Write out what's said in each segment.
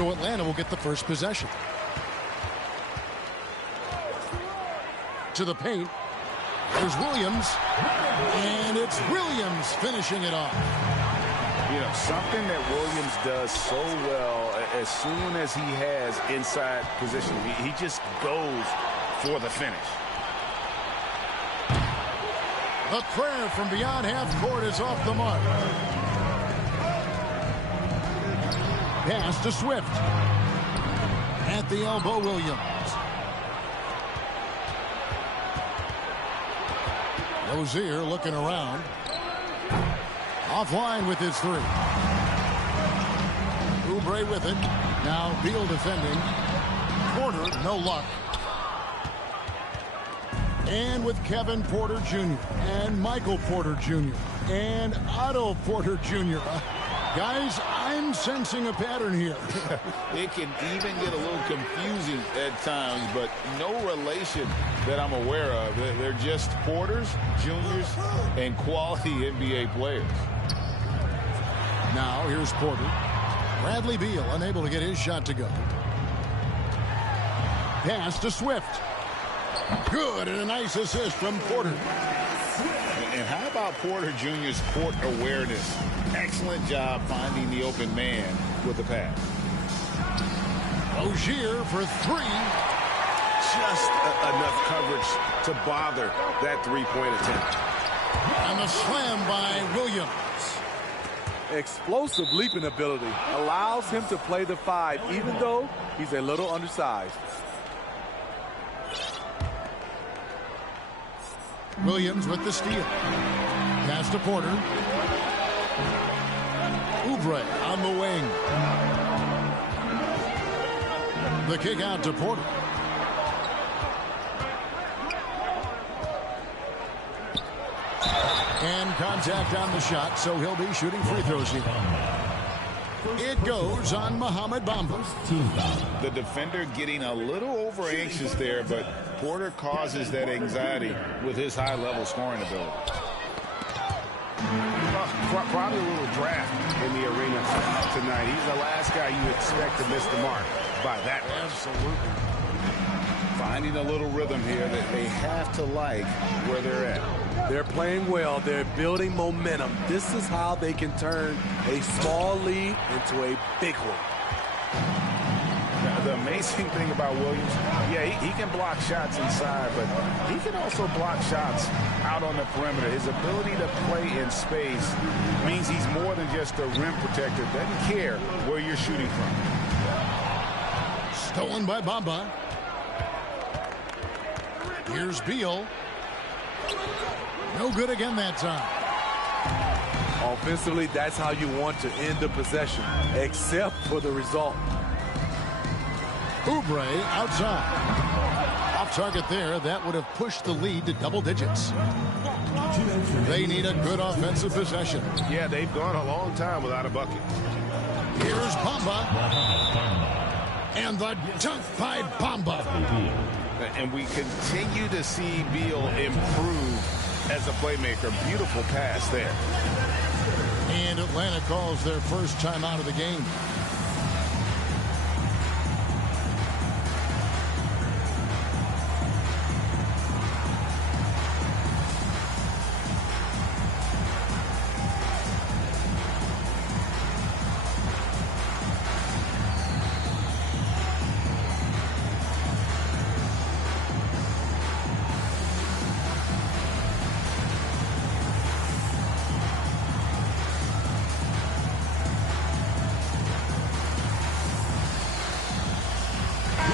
So Atlanta will get the first possession. To the paint. There's Williams. And it's Williams finishing it off. You know, something that Williams does so well as soon as he has inside position, he just goes for the finish. A prayer from beyond half court is off the mark. Pass to Swift. At the elbow, Williams. Rozier looking around. Offline with his three. Oubre with it. Now Beal defending. Porter, no luck. And with Kevin Porter Jr. and Michael Porter Jr. and Otto Porter Jr. Guys, I'm sensing a pattern here. It can even get a little confusing at times, but no relation that I'm aware of. They're just Porters, Juniors, and quality NBA players. Now here's Porter. Bradley Beal unable to get his shot to go. Pass to Swift. Good, and a nice assist from Porter. And how about Porter Jr.'s court awareness? Excellent job finding the open man with the pass. Rozier for three. Just enough coverage to bother that three-point attempt. And the slam by Williams. Explosive leaping ability allows him to play the five, even though he's a little undersized. Williams with the steal. Pass to Porter. Oubre on the wing. The kick out to Porter. And contact on the shot, so he'll be shooting free throws here. It goes on Mohamed Bamba. The defender getting a little over anxious there, but Porter causes that anxiety with his high-level scoring ability. Probably a little draft in the arena tonight. He's the last guy you expect to miss the mark by that much. Absolutely. Finding a little rhythm here that they have to like where they're at. They're playing well. They're building momentum. This is how they can turn a small lead into a big one. The amazing thing about Williams, yeah, he can block shots inside, but he can also block shots out on the perimeter. His ability to play in space means he's more than just a rim protector. Doesn't care where you're shooting from. Stolen by Bamba. Here's Beal. No good again that time. Offensively, that's how you want to end the possession, except for the result. Oubre outside. Off target there. That would have pushed the lead to double digits. They need a good offensive possession. Yeah, they've gone a long time without a bucket. Here's Bamba. And the dunk by Bamba. And we continue to see Beal improve as a playmaker. Beautiful pass there. And Atlanta calls their first time out of the game.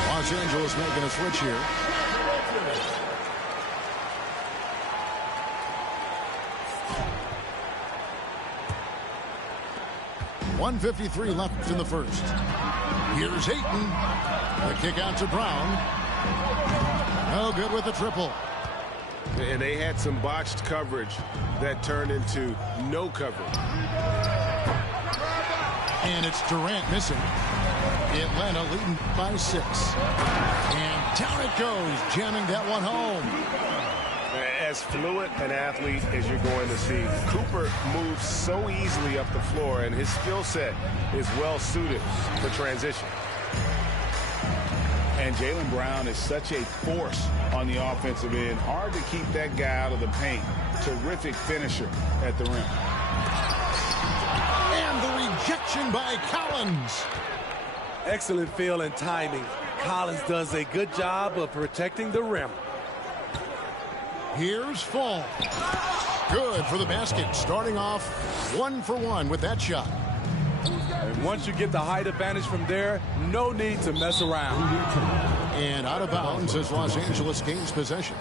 Los Angeles making a switch here. .153 left in the first. Here's Ayton. The kick out to Brown. No good with the triple. And they had some botched coverage that turned into no coverage. And it's Durant missing. Atlanta leading by 6. And down it goes, jamming that one home. As fluid an athlete as you're going to see, Cooper moves so easily up the floor, and his skill set is well suited for transition. And Jaylen Brown is such a force on the offensive end. Hard to keep that guy out of the paint. Terrific finisher at the rim. And the rejection by Collins. Excellent feel and timing. Collins does a good job of protecting the rim. Here's Fall. Good for the basket. Starting off 1 for 1 with that shot. And once you get the height advantage from there, no need to mess around. And out of bounds as Los Angeles gains possession.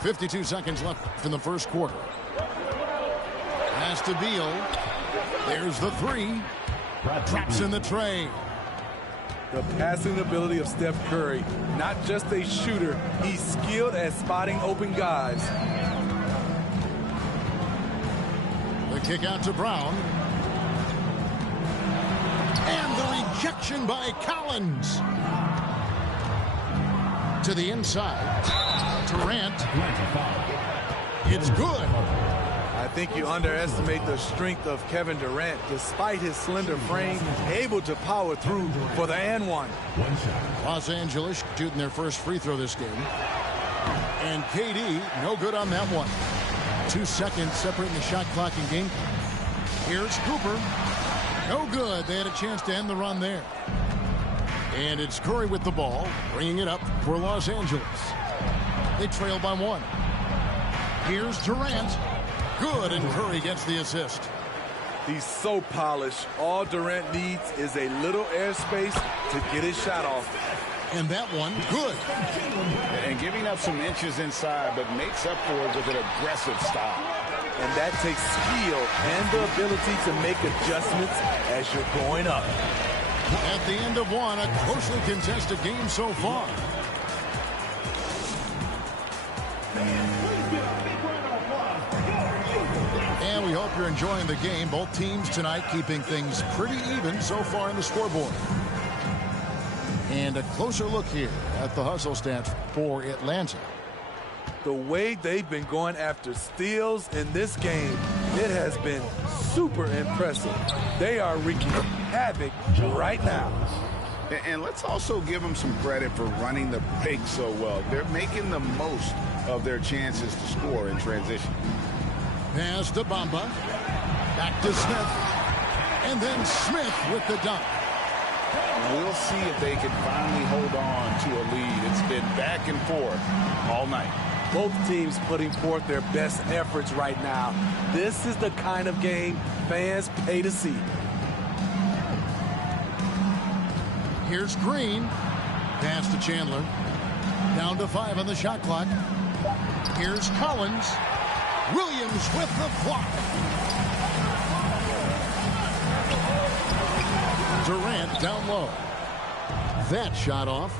.52 seconds left in the first quarter. Pass to Beal. There's the three. Traps in the tray. The passing ability of Steph Curry, not just a shooter, he's skilled at spotting open guys. The kick out to Brown. And the rejection by Collins. To the inside. Durant. It's good. I think you underestimate the strength of Kevin Durant. Despite his slender frame, able to power through for the and one. Los Angeles shooting their first free throw this game. And KD, no good on that one. 2 seconds separating the shot clock and game. Here's Cooper. No good. They had a chance to end the run there. And it's Curry with the ball, bringing it up for Los Angeles. They trail by 1. Here's Durant. Good, and Curry gets the assist. He's so polished. All Durant needs is a little airspace to get his shot off. And that one, good. And giving up some inches inside, but makes up for it with an aggressive style. And that takes skill and the ability to make adjustments as you're going up. At the end of one, a closely contested game so far. And we hope you're enjoying the game. Both teams tonight keeping things pretty even so far in the scoreboard. And a closer look here at the hustle stats for Atlanta. The way they've been going after steals in this game, it has been super impressive. They are wreaking havoc right now. And let's also give them some credit for running the pick so well. They're making the most of their chances to score in transition. Pass to Bamba. Back to Smith. And then Smith with the dunk. We'll see if they can finally hold on to a lead. It's been back and forth all night. Both teams putting forth their best efforts right now. This is the kind of game fans pay to see. Here's Green. Pass to Chandler. Down to 5 on the shot clock. Here's Collins. Williams with the block. Durant down low. That shot off.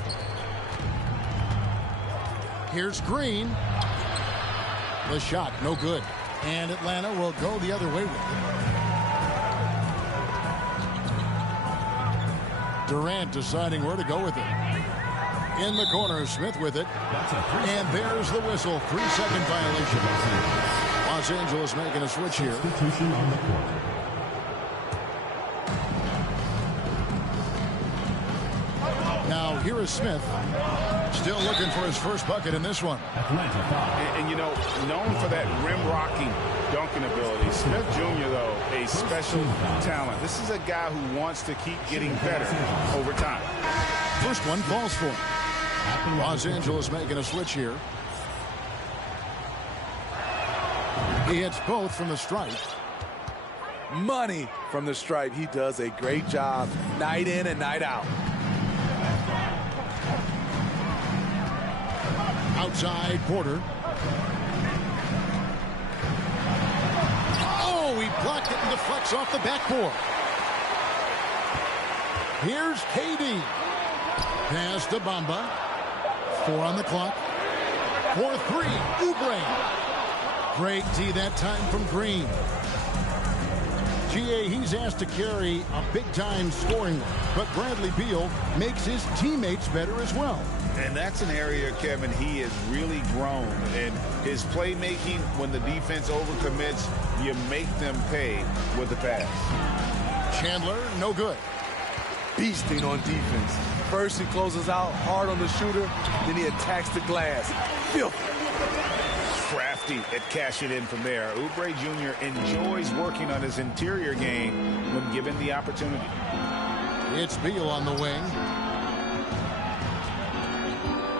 Here's Green. The shot, no good. And Atlanta will go the other way with it. Durant deciding where to go with it. In the corner, Smith with it. And there's the whistle. 3-second violation. Los Angeles making a switch here. Now, here is Smith. Still looking for his first bucket in this one. And you know, known for that rim-rocking dunking ability. Smith Jr., though, a special talent. This is a guy who wants to keep getting better over time. First one falls for him. Los Angeles making a switch here. He hits both from the stripe. Money from the stripe. He does a great job night in and night out. Outside, Porter. Oh, he blocked it and deflects off the backboard. Here's KD. Pass to Bamba. 4 on the clock. 4-3, Oubre. Great D that time from Green. GA, he's asked to carry a big-time scoring role, but Bradley Beal makes his teammates better as well. And that's an area, Kevin, he has really grown. And his playmaking, when the defense overcommits, you make them pay with the pass. Chandler, no good. Beasting on defense. First he closes out hard on the shooter, then he attacks the glass. Filthy. Crafty at cashing in from there. Oubre Jr. enjoys working on his interior game when given the opportunity. It's Beal on the wing.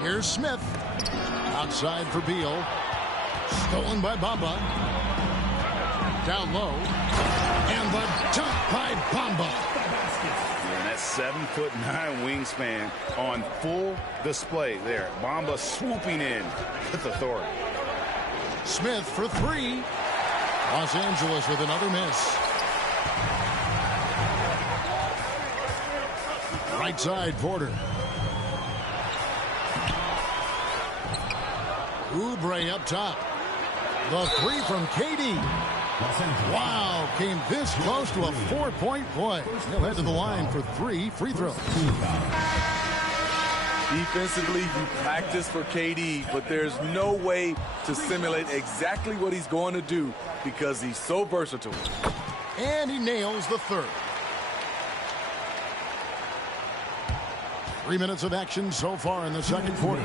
Here's Smith. Outside for Beal. Stolen by Bamba. Down low. And the dunk by Bamba. And that 7'9" wingspan on full display there. Bamba swooping in with authority. Smith for three. Los Angeles with another miss. Right side, Porter. Oubre up top. The three from KD. Wow, came this close to a 4-point play. He'll head to the line for 3 free throws. Defensively, you practice for KD, but there's no way to simulate exactly what he's going to do because he's so versatile. And he nails the third. 3 minutes of action so far in the second quarter.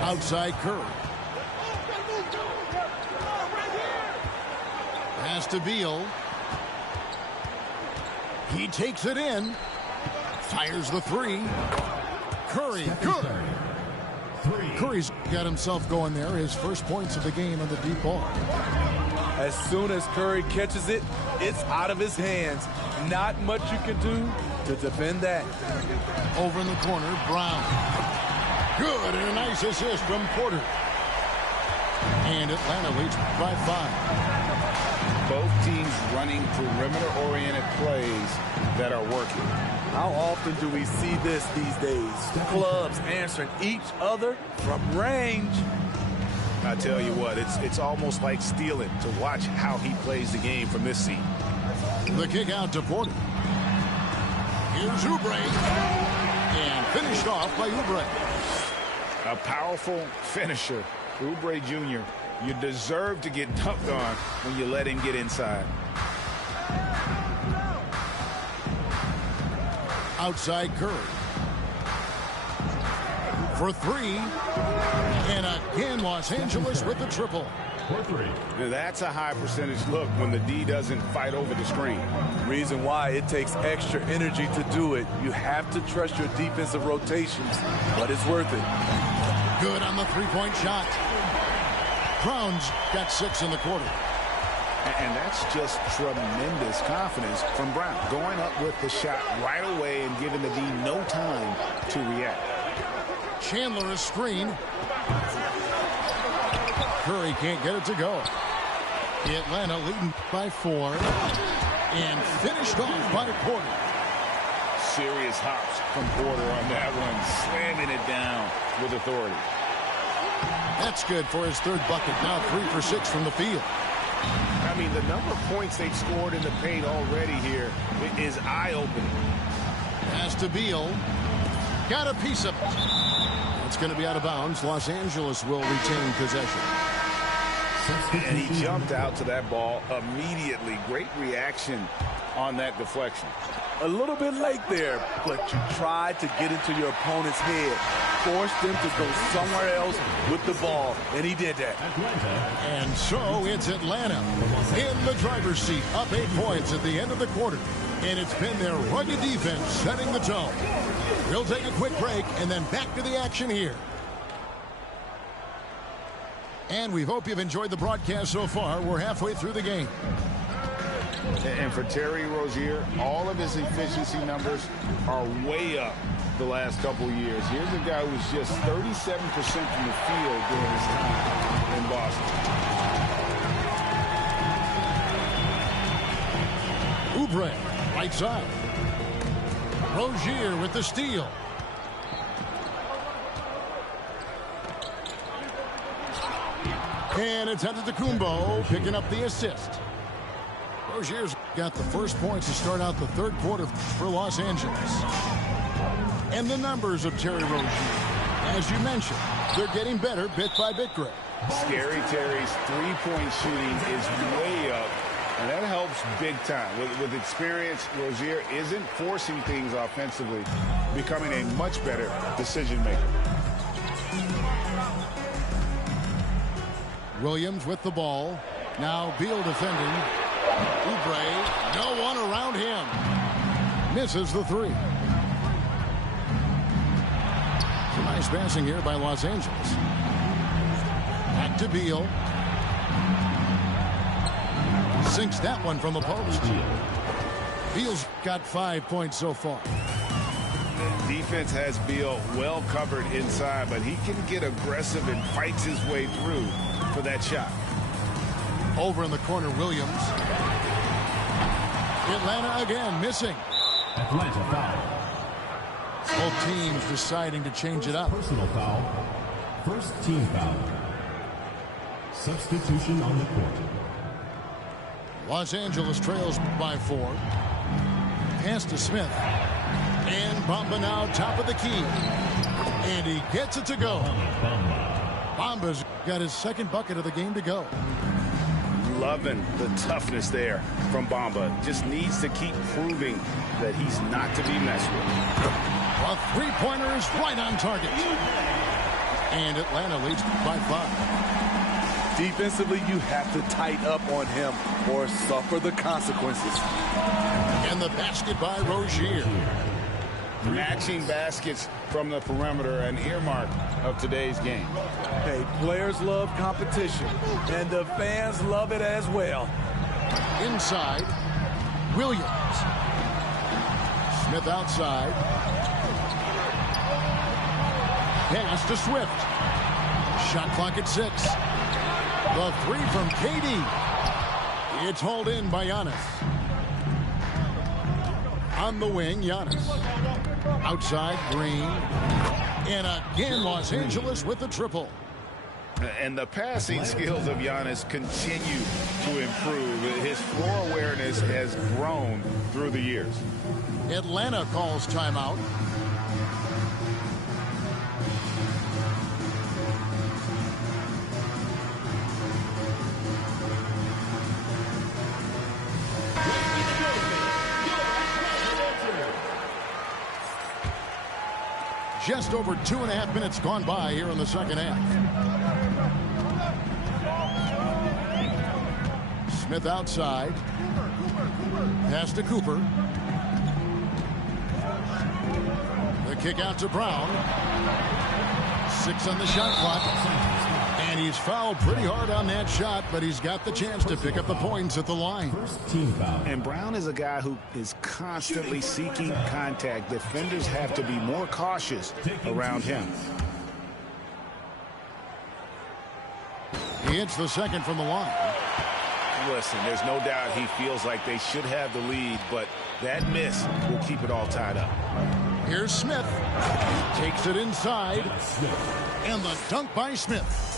Outside Curry. Pass to Beal. He takes it in. Fires the three. Curry, good. Curry's got himself going there. His first points of the game on the deep ball. As soon as Curry catches it, it's out of his hands. Not much you can do to defend that. Over in the corner, Brown. Good, and a nice assist from Porter. And Atlanta leads by 5. Both teams running perimeter-oriented plays that are working. How often do we see this these days? Clubs answering each other from range. I tell you what, it's almost like stealing to watch how he plays the game from this seat. The kick out to Porter. Here's Oubre. And finished off by Oubre. A powerful finisher. Oubre Jr., you deserve to get dunked on when you let him get inside. Outside Curry. For three. And again, Los Angeles with the triple. Now that's a high percentage look when the D doesn't fight over the screen. Reason why it takes extra energy to do it. You have to trust your defensive rotations, but it's worth it. Good on the three-point shot. Brown's got 6 in the quarter. And that's just tremendous confidence from Brown. Going up with the shot right away and giving the D no time to react. Chandler is screen. Curry can't get it to go. Atlanta leading by 4. And finished off by Porter. Serious hops from Porter on that one. Slamming it down with authority. That's good for his third bucket. Now 3 for 6 from the field. I mean, the number of points they've scored in the paint already here is eye-opening. Pass to Beal. Got a piece of it. It's going to be out of bounds. Los Angeles will retain possession. And he jumped out to that ball immediately. Great reaction on that deflection. A little bit late there, but you tried to get into your opponent's head. Forced them to go somewhere else with the ball, and he did that. And so it's Atlanta in the driver's seat, up 8 points at the end of the quarter. And it's been their rugged defense setting the tone. We'll take a quick break and then back to the action here. And we hope you've enjoyed the broadcast so far. We're halfway through the game. And for Terry Rozier, all of his efficiency numbers are way up the last couple of years. Here's a guy who's just 37% from the field during his time in Boston. Oubre, right side. Rozier with the steal. And it's Antetokounmpo picking up the assist. Rozier's got the first points to start out the third quarter for Los Angeles. And the numbers of Terry Rozier, as you mentioned, they're getting better bit by bit, Greg. Scary Terry's three-point shooting is way up, and that helps big time. With experience, Rozier isn't forcing things offensively, becoming a much better decision maker. Williams with the ball. Now Beal defending. Oubre, no one around him. Misses the three. Some nice passing here by Los Angeles. Back to Beal. Sinks that one from the post. Beal's got 5 points so far. Defense has Beal well covered inside, but he can get aggressive and fights his way through for that shot. Over in the corner, Williams. Atlanta again missing. Atlanta foul. Both teams deciding to change it up. Personal foul. First team foul. Substitution on the court. Los Angeles trails by 4. Pass to Smith. And Bamba now top of the key. And he gets it to go. Bamba's got his second bucket of the game to go. Loving the toughness there from Bamba. Just needs to keep proving that he's not to be messed with. A three-pointer is right on target. And Atlanta leads by 5. Defensively, you have to tighten up on him or suffer the consequences. And the basket by Rozier. Matching baskets from the perimeter, an earmark of today's game. Hey, players love competition, and the fans love it as well. Inside, Williams. Smith outside. Pass to Swift. Shot clock at 6. The three from KD. It's hauled in by Giannis. On the wing, Giannis. Outside, Green. And again, Los Angeles with the triple. And the passing skills of Giannis continue to improve. His floor awareness has grown through the years. Atlanta calls timeout. Just over 2.5 minutes gone by here in the second half. Smith outside. Pass to Cooper. The kick out to Brown. 6 on the shot clock. And he's fouled pretty hard on that shot, but he's got the chance to pick up the points at the line. First team foul. And Brown is a guy who is constantly seeking contact. Defenders have to be more cautious around him. He hits the second from the line. Listen, there's no doubt he feels like they should have the lead, but that miss will keep it all tied up. Here's Smith. Takes it inside. And the dunk by Smith.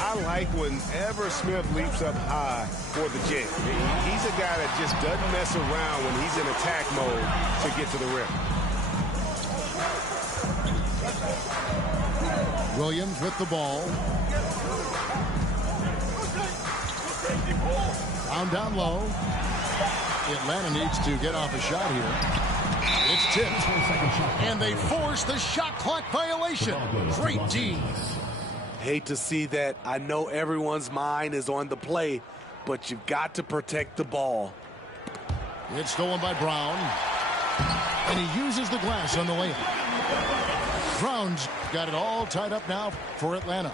I like whenever Smith leaps up high for the jam. He's a guy that just doesn't mess around when he's in attack mode to get to the rim. Williams with the ball. Down low. Atlanta needs to get off a shot here. It's tipped. And they force the shot clock violation. Great D. Hate to see that. I know everyone's mind is on the play, but you've got to protect the ball. It's stolen by Brown. And he uses the glass on the layup. Brown's got it all tied up now for Atlanta.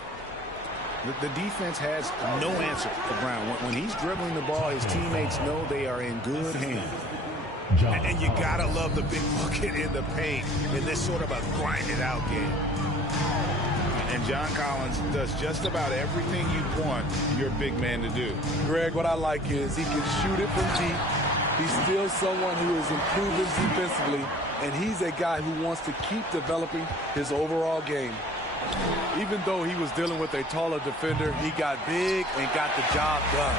The defense has no answer for Brown. When he's dribbling the ball, his teammates know they are in good hands. And you got to love the big bucket in the paint in this sort of a grinded-out game. And John Collins does just about everything you want your big man to do. Greg, what I like is he can shoot it from deep. He's still someone who is improving defensively, and he's a guy who wants to keep developing his overall game. Even though he was dealing with a taller defender, he got big and got the job done.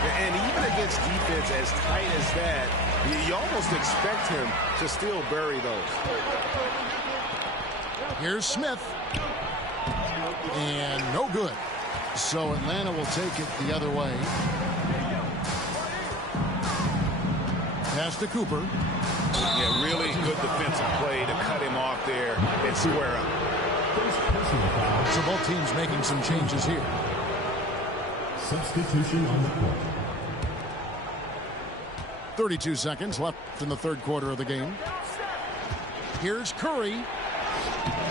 And even against defense as tight as that, you almost expect him to still bury those. Here's Smith. And no good. So Atlanta will take it the other way. Pass to Cooper. Yeah, really good defensive play to cut him off there and square up. So both teams making some changes here. Substitution on the court. 32 seconds left in the third quarter of the game. Here's Curry.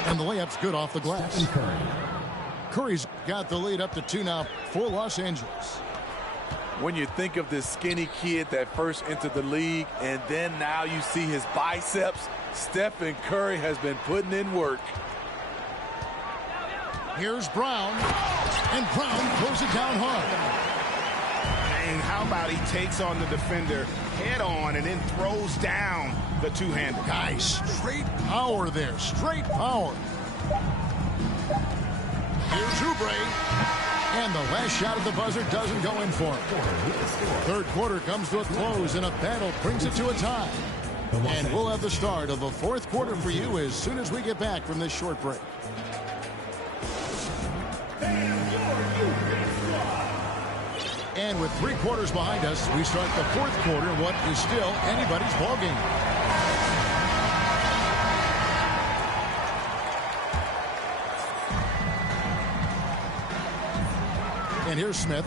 And the layup's good off the glass. Curry's got the lead up to 2 now for Los Angeles. When you think of this skinny kid that first entered the league, and then now you see his biceps, Stephen Curry has been putting in work. Here's Brown. And Brown throws it down hard. And how about he takes on the defender head on and then throws down the two-hander. Guys, straight power there. Straight power. Here's Oubre. And the last shot at the buzzer doesn't go in for him. Third quarter comes to a close, and a battle brings it to a tie. And we'll have the start of the fourth quarter for you as soon as we get back from this short break. And with 3 quarters behind us, we start the fourth quarter in what is still anybody's ballgame. And here's Smith.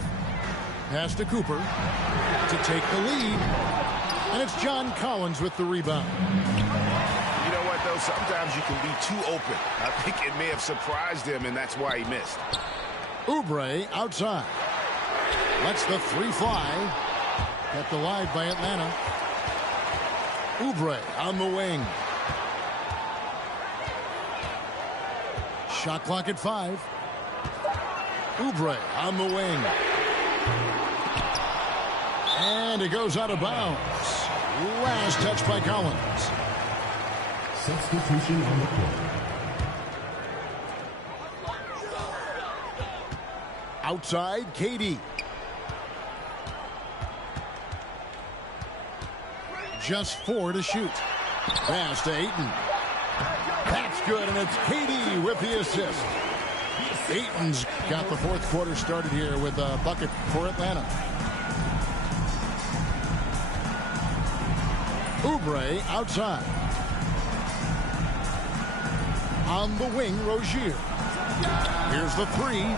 Pass to Cooper to take the lead. And it's John Collins with the rebound. You know what, though? Sometimes you can be too open. I think it may have surprised him, and that's why he missed. Oubre outside. Lets the 3 fly. Kept alive by Atlanta. Oubre on the wing. Shot clock at 5. Oubre on the wing. And it goes out of bounds. Last touch by Collins. Substitution on the court. Outside, KD. Just 4 to shoot. Pass to Ayton. That's good, and it's KD with the assist. Ayton's got the fourth quarter started here with a bucket for Atlanta. Oubre outside. On the wing, Rozier. Here's the 3.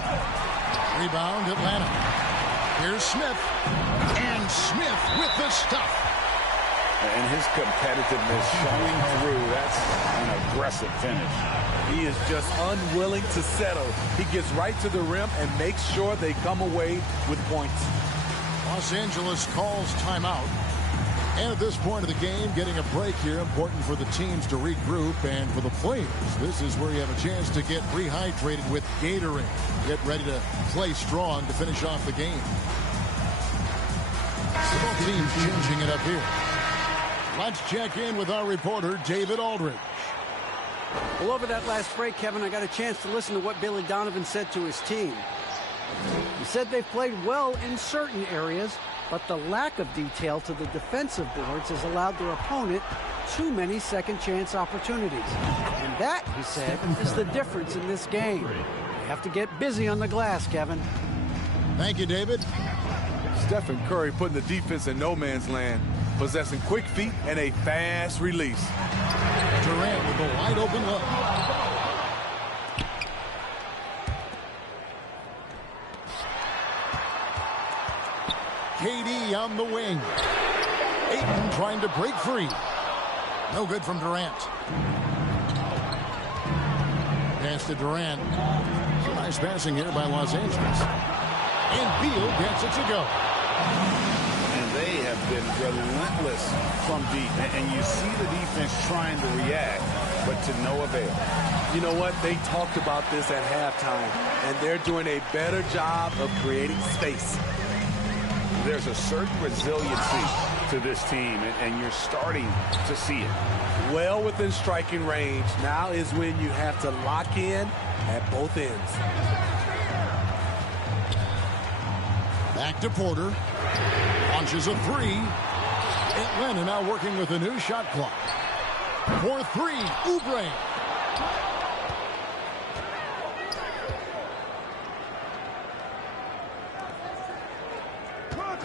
Rebound, Atlanta. Here's Smith. And Smith with the stuff. And his competitiveness showing through. That's an aggressive finish. He is just unwilling to settle. He gets right to the rim and makes sure they come away with points. Los Angeles calls timeout. And at this point of the game, getting a break here, important for the teams to regroup, and for the players, this is where you have a chance to get rehydrated with Gatorade. Get ready to play strong to finish off the game. So both teams changing it up here. Let's check in with our reporter, David Aldridge. Well, over that last break, Kevin, I got a chance to listen to what Billy Donovan said to his team. He said they've played well in certain areas, but the lack of detail to the defensive boards has allowed their opponent too many second-chance opportunities. And that, he said, is the difference in this game. You have to get busy on the glass, Kevin. Thank you, David. Stephen Curry putting the defense in no man's land, possessing quick feet and a fast release. Durant with a wide-open look. KD on the wing. Ayton trying to break free. No good from Durant. Pass to Durant. Some nice passing here by Los Angeles. And Beal gets it to go. And they have been relentless from deep. And you see the defense trying to react, but to no avail. You know what? They talked about this at halftime, and they're doing a better job of creating space. There's a certain resiliency to this team, and you're starting to see it. Well within striking range. Now is when you have to lock in at both ends. Back to Porter. Launches a three. Atlanta now working with a new shot clock. For three, Oubre.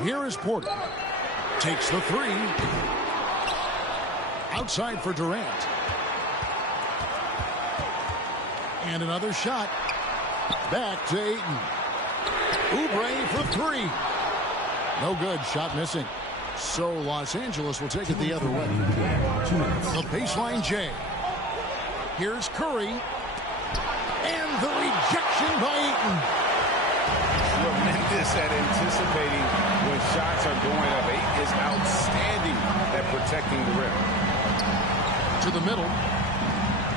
Here is Porter. Takes the three. Outside for Durant. And another shot. Back to Ayton. Oubre for three. No good. Shot missing. So Los Angeles will take it the other way. The baseline J. Here's Curry. And the rejection by Ayton. Tremendous at anticipating when shots are going up. Ayton is outstanding at protecting the rim. To the middle.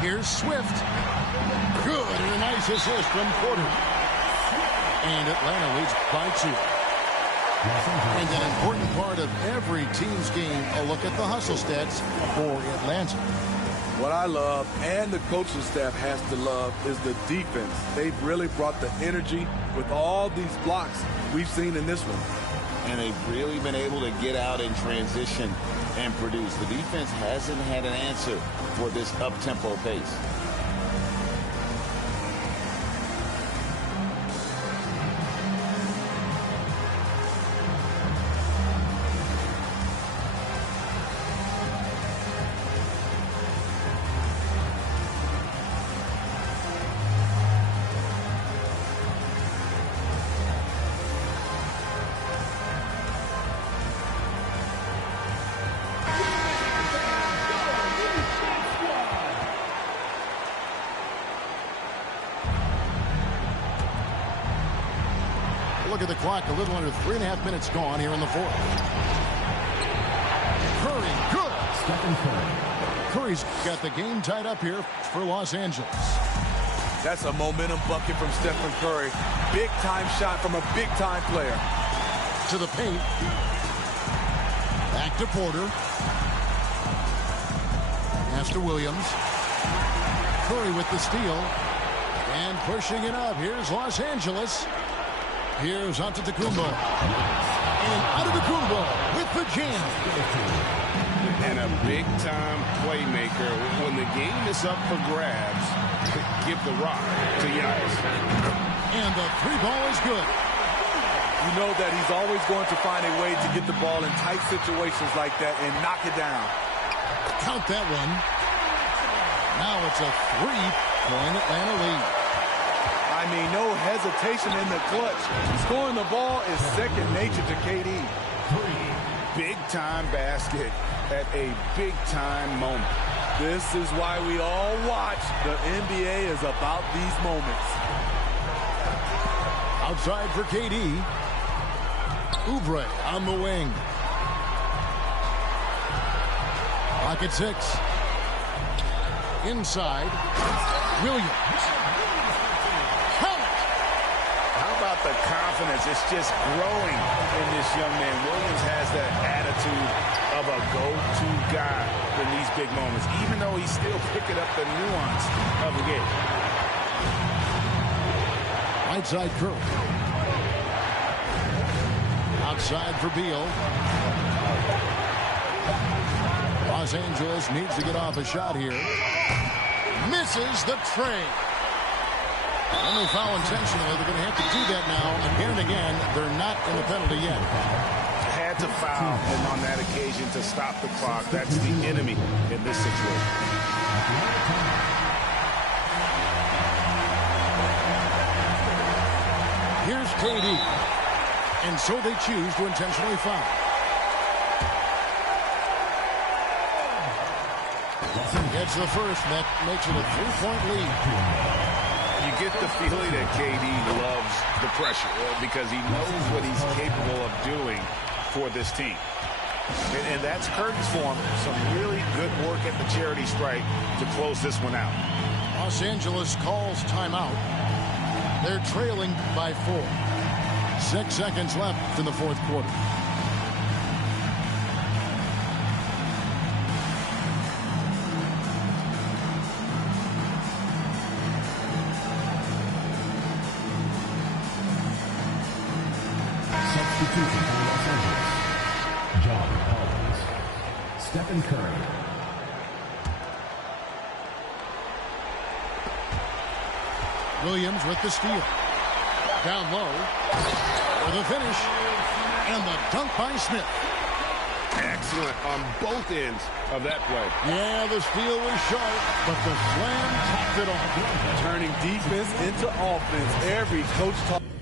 Here's Swift. Good, and a nice assist from Porter. And Atlanta leads by 2. And an important part of every team's game, a look at the hustle stats for Atlanta. What I love, and the coaching staff has to love, is the defense. They've really brought the energy with all these blocks we've seen in this one. And they've really been able to get out in transition and produce. The defense hasn't had an answer for this up-tempo pace. Look at the clock, a little under 3.5 minutes gone here in the fourth. Curry, good. Stephen Curry. Curry's got the game tied up here for Los Angeles. That's a momentum bucket from Stephen Curry. Big-time shot from a big-time player. To the paint. Back to Porter. Pass to Williams. Curry with the steal. And pushing it up. Here's Los Angeles. Here's Antetokounmpo. And Antetokounmpo with the jam. And a big-time playmaker. When the game is up for grabs, give the rock to Giannis. And the three ball is good. You know that he's always going to find a way to get the ball in tight situations like that and knock it down. Count that one. Now it's a 3-point Atlanta lead. I mean, no hesitation in the clutch. Scoring the ball is second nature to KD. Big-time basket at a big-time moment. This is why we all watch. The NBA is about these moments. Outside for KD. Oubre on the wing. Pocket 6. Inside. Williams. The confidence, it's just growing in this young man. Williams has that attitude of a go-to guy in these big moments, even though he's still picking up the nuance of the game. Right side Curry. Outside for Beal. Los Angeles needs to get off a shot here. Misses the tray. Only foul intentionally. They're going to have to do that now again and again. They're not in the penalty yet. Had to foul him on that occasion to stop the clock. That's the enemy in this situation. Here's KD. And so they choose to intentionally foul. Gets the first. That makes it a 3-point lead. You get the feeling that KD loves the pressure because he knows what he's capable of doing for this team. And that's curtains for him. Some really good work at the charity stripe to close this one out. Los Angeles calls timeout. They're trailing by 4. 6 seconds left in the fourth quarter. Substitution for Los Angeles. John Collins. Stephen Curry. Williams with the steal. Down low. For the finish. And the dunk by Smith. Excellent on both ends of that play. Yeah, the steal was sharp, but the slam topped it off. Turning defense into offense. Every coach talks.